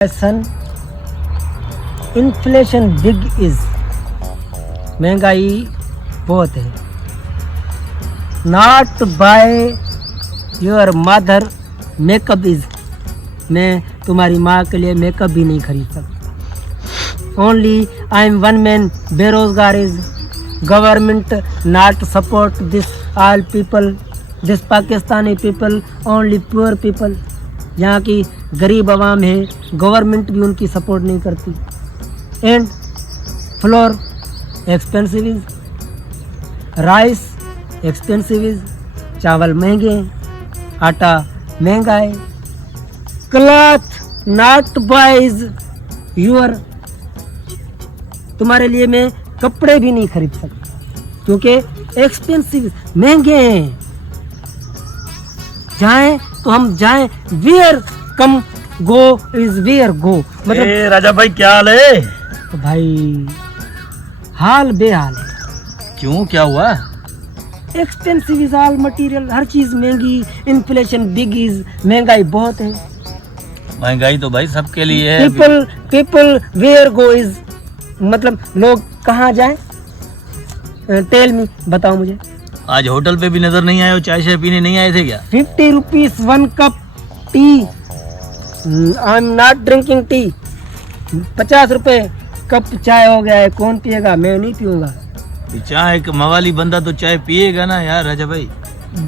Sun inflation big is, महंगाई बहुत है। Not by your mother makeup is, मैं तुम्हारी माँ के लिए मेकअप भी नहीं खरीद सकता। Only I am one man बेरोजगार is, government not support this all people, this Pakistani people, only poor people. यहाँ की गरीब आवाम है, गवर्नमेंट भी उनकी सपोर्ट नहीं करती। And floor expensive is, rice expensive is, चावल महंगे हैं, आटा महंगा है। क्लॉथ नॉट बाइज यूर, तुम्हारे लिए मैं कपड़े भी नहीं खरीद सकता क्योंकि एक्सपेंसिव, महंगे हैं। जाएं तो हम जाएं, where come go is where go, मतलब राजा भाई क्या हाल है? तो भाई हाल बेहाल है। क्यों, क्या हुआ? एक्सपेंसिव इज ऑल मटेरियल, हर चीज महंगी, इन्फ्लेशन बिग इज, महंगाई बहुत है। महंगाई तो भाई सबके लिए है। पीपल वेयर गो इज, मतलब लोग कहाँ जाएं? टेल मी, बताओ मुझे। आज होटल पे भी नजर नहीं आए हो, चाय शाय पीने नहीं आए थे क्या? 50 rupees 1 cup T, I am not drinking tea. 50 रुपए कप चाय हो गया है, कौन पिएगा? मैं नहीं पीऊंगा। चाय मवाली बंदा तो चाय पिएगा ना यार राजा भाई।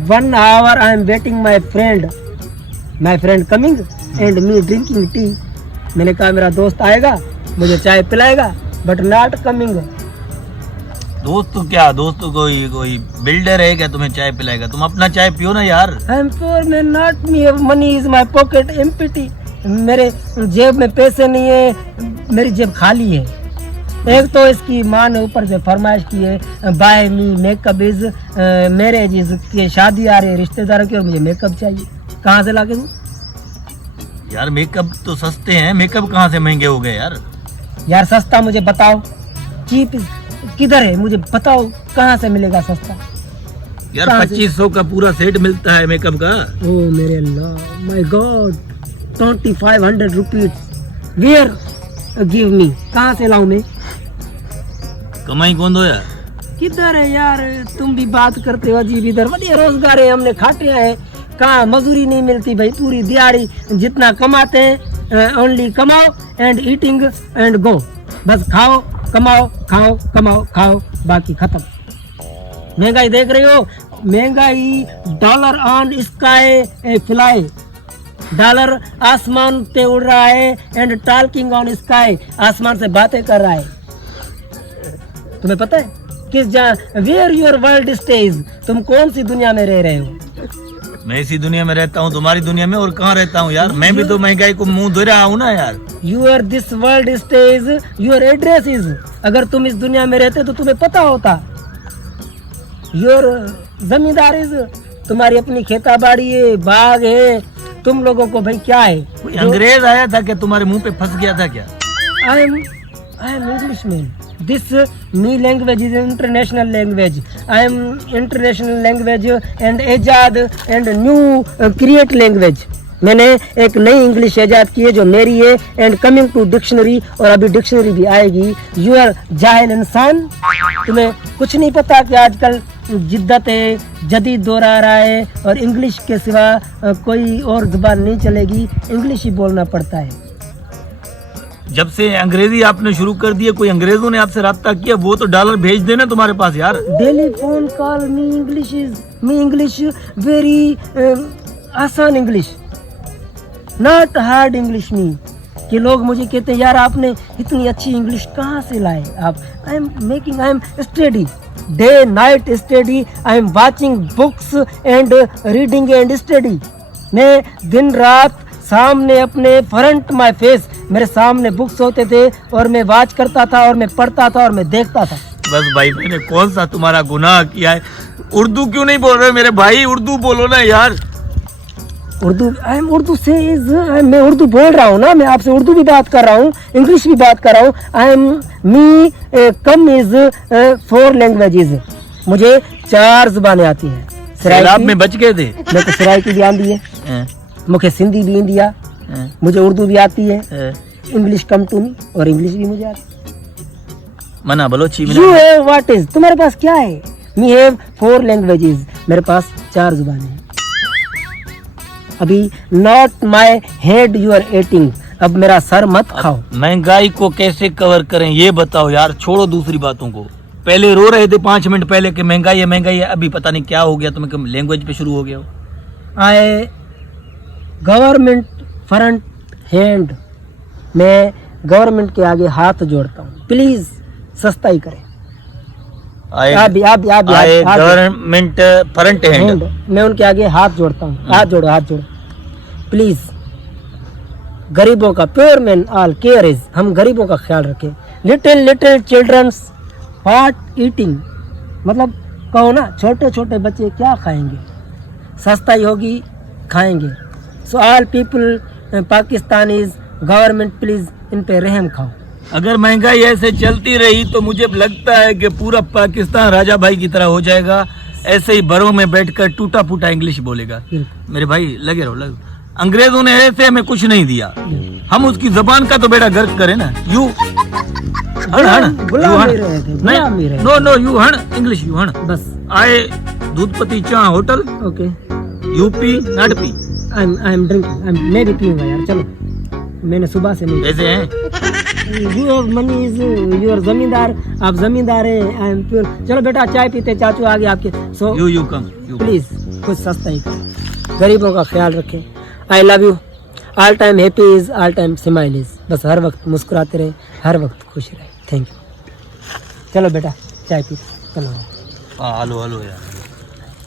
1 hour I am waiting my friend coming and me drinking tea. मैंने कहा मेरा दोस्त आएगा, मुझे चाय पिलाएगा, बट नॉट कमिंग। दोस्त तो क्या, दोस्त तो कोई बिल्डर है क्या तुम्हें चाय पिलाएगा? तुम अपना चाय पियो ना यार। I am poor man, not me, money is my pocket empty. मेरे जेब में पैसे नहीं है, मेरी जेब खाली है। एक तो इसकी माँ ने ऊपर से फरमाइश की है, by me makeup is marriage is, की शादी आ रही है रिश्तेदारों की और मुझे मेकअप चाहिए। कहाँ से लाके दूँ यार? मेकअप तो सस्ते हैं, मेकअप कहाँ से महंगे हो गए यार? यार सस्ता मुझे बताओ, चीप किधर है मुझे बताओ, कहाँ से मिलेगा सस्ता? यार 2500 का पूरा सेट मिलता है मेकअप का। ओ मेरे Allah, my god, 2500 rupees, where give me, कहाँ से लाऊं मैं? कमाई कौन दो यार? किधर है यार? तुम भी बात करते हो अजीब, इधर बढ़िया रोजगार है, हमने खाटिया है, कहाँ मजदूरी नहीं मिलती भाई, पूरी दिहाड़ी जितना कमाते हैं, ओनली कमाओ एंड ईटिंग एंड गो, बस खाओ कमाओ, खाओ कमाओ खाओ, बाकी खत्म। महंगाई देख रही हो, महंगाई, dollar on sky fly, dollar आसमान पे उड़ रहा है एंड टॉकिंग ऑन स्काई, आसमान से बातें कर रहा है। तुम्हें पता है किस वेयर योर वर्ल्ड स्टेज, तुम कौन सी दुनिया में रह रहे हो? मैं इसी दुनिया में रहता हूँ, तुम्हारी दुनिया में, और कहाँ रहता हूँ यार? मैं भी तो महंगाई को मुंह धो रहा हूँ ना यार। Your this world stage your address is, अगर तुम इस दुनिया में रहते तो तुम्हें पता होता। योर जमींदार इज, तुम्हारी अपनी खेता बाड़ी है, बाग है, तुम लोगों को भाई क्या है? कोई अंग्रेज आया था क्या, तुम्हारे मुंह पे फंस गया था क्या? I am English man, this me language is international language, I am international language and एजाद एंड न्यू क्रिएट लैंग्वेज। मैंने एक नई इंग्लिश ईजाद की है जो मेरी है, एंड कमिंग टू डिक्शनरी, और अभी डिक्शनरी भी आएगी। यू आर जाहिल इंसान, तुम्हें कुछ नहीं पता कि आजकल जिद्दत है, जदीद दौर आ रहा है और इंग्लिश के सिवा कोई और जुबान नहीं चलेगी, इंग्लिश ही बोलना पड़ता है। जब से अंग्रेजी आपने शुरू कर दिया, कोई अंग्रेजों ने आपसे राब्ता किया? वो तो डॉलर भेज देना तुम्हारे पास यार। डेली फोन कॉल मी इंग्लिश वेरी आसान इंग्लिश, नॉट हार्ड इंग्लिश मी। कि लोग मुझे कहते हैं यार आपने इतनी अच्छी इंग्लिश कहाँ से लाए आप? I am study, day night study, I am watching books and reading and study. मैं दिन रात सामने अपने फ्रंट माय फेस, मेरे सामने बुक्स होते थे और मैं वाच करता था और मैं पढ़ता था और मैं देखता था। बस भाई, मैंने कौन सा तुम्हारा गुनाह किया है? उर्दू क्यों नहीं बोल रहे मेरे भाई? उर्दू बोलो ना यार। उर्दू, आई एम उर्दू से मैं उर्दू बोल रहा हूँ ना, मैं आपसे उर्दू भी बात कर रहा हूँ, इंग्लिश भी बात कर रहा हूँ। I am me come is 4 languages, मुझे 4 जुबानें आती हैं। सैलाब में बच गए थे? मैं तो सराय की भी आंदी है, मुखे सिंधी भी ईंदी आहे, मुझे उर्दू भी आती है, इंग्लिश कम टू मी, और इंग्लिश भी मुझे आती है। मना Balochi you have what is, तुम्हारे पास क्या है? मी हैव 4 लैंग्वेजेस, मेरे पास 4 जुबानें हैं। अभी not my head you are eating, अब मेरा सर मत खाओ। महंगाई को कैसे कवर करें ये बताओ यार, छोड़ो दूसरी बातों को। पहले रो रहे थे 5 मिनट पहले कि महंगाई है, अभी पता नहीं क्या हो गया तुम्हें, लैंग्वेज पे शुरू हो गया हो। आई गवर्नमेंट फ्रंट हैंड, मैं गवर्नमेंट के आगे हाथ जोड़ता हूँ, प्लीज सस्ताई करें। आप गवर्नमेंट फ्रंट हैंड, मैं उनके आगे हाथ जोड़ता हूँ, हाथ जोड़ो प्लीज। गरीबों का, pure man all care is, हम गरीबों का ख्याल रखें। लिटिल चिल्ड्रंस व्हाट ईटिंग, मतलब कहो ना, छोटे छोटे बच्चे क्या खाएंगे, सस्ताई होगी खाएंगे। So all people Pakistanis government please इन पे रहम खाओ। अगर महंगाई ऐसे चलती रही तो मुझे लगता है कि पूरा पाकिस्तान राजा भाई की तरह हो जाएगा, ऐसे ही बरों में बैठकर टूटा फूटा इंग्लिश बोलेगा। मेरे भाई लगे रहो। अंग्रेजों ने ऐसे हमें कुछ नहीं दिया, हम उसकी जबान का तो बेड़ा गर्क करें ना। यू नो यू हण इंग्लिश, यू हण बस। आए दूधपति चाह hotel, okay, UP not P. I am drinking, मैं भी पीऊंगा यार, चलो। मैंने सुबह से नहीं। ऐसे हैं you have money is your जमींदार, आप जमींदार हैं, आई एम प्योर। चलो बेटा चाय पीते, चाचू आगे आपके। सो यू कम प्लीज कुछ सस्ता ही करें, गरीबों का ख्याल रखें। I love you, all time happy is, all time smile is, बस हर वक्त मुस्कुराते रहे, हर वक्त खुश रहे। Thank you. चलो बेटा चाय पीते, चलो। हाँ हेलो यार।